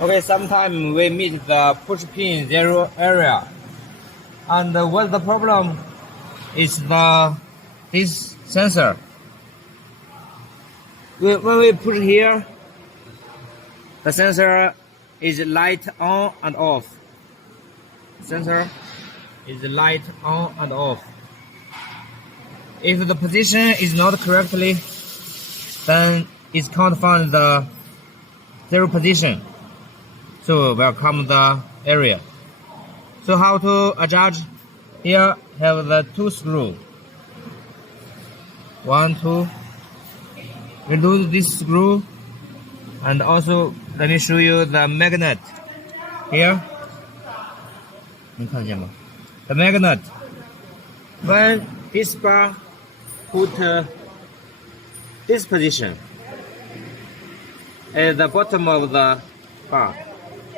Okay, sometimes we meet the push pin 0 area, and what the problem is this sensor. When we put here, the sensor is light on and off. Sensor is light on and off. If the position is not correctly, then it can't find the 0 position. So will come the area. So how to adjust? Here have the 2 screws. 1, 2. Remove this screw, and also let me show you the magnet. Here, the magnet. When this bar put this position at the bottom of the bar.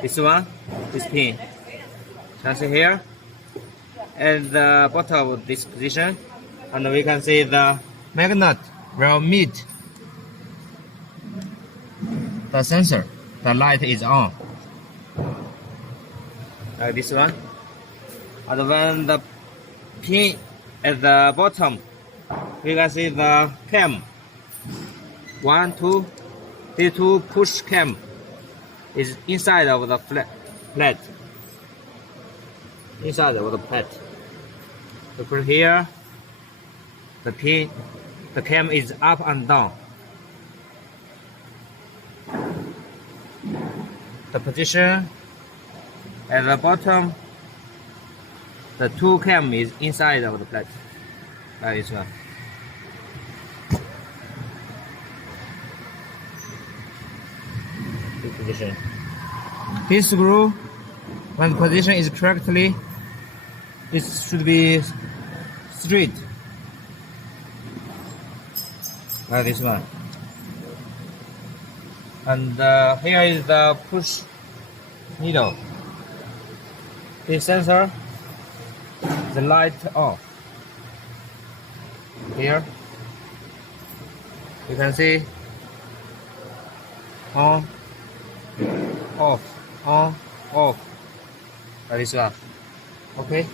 This one, this pin. Can see here at the bottom of this position, and we can see the magnet will meet the sensor. The light is on, like this one. And when the pin at the bottom, we can see the cam. 1, 2. These 2 push cam is inside of the plate. Inside of the plate. So put here, the pin, the cam is up and down. The position at the bottom, the 2 cam is inside of the plate. Like this one. This position. This screw, when the position is correctly, it should be straight. Like this one. And here is the push needle. This sensor, the light off. Here, you can see on, off, on, off. That is one. Okay.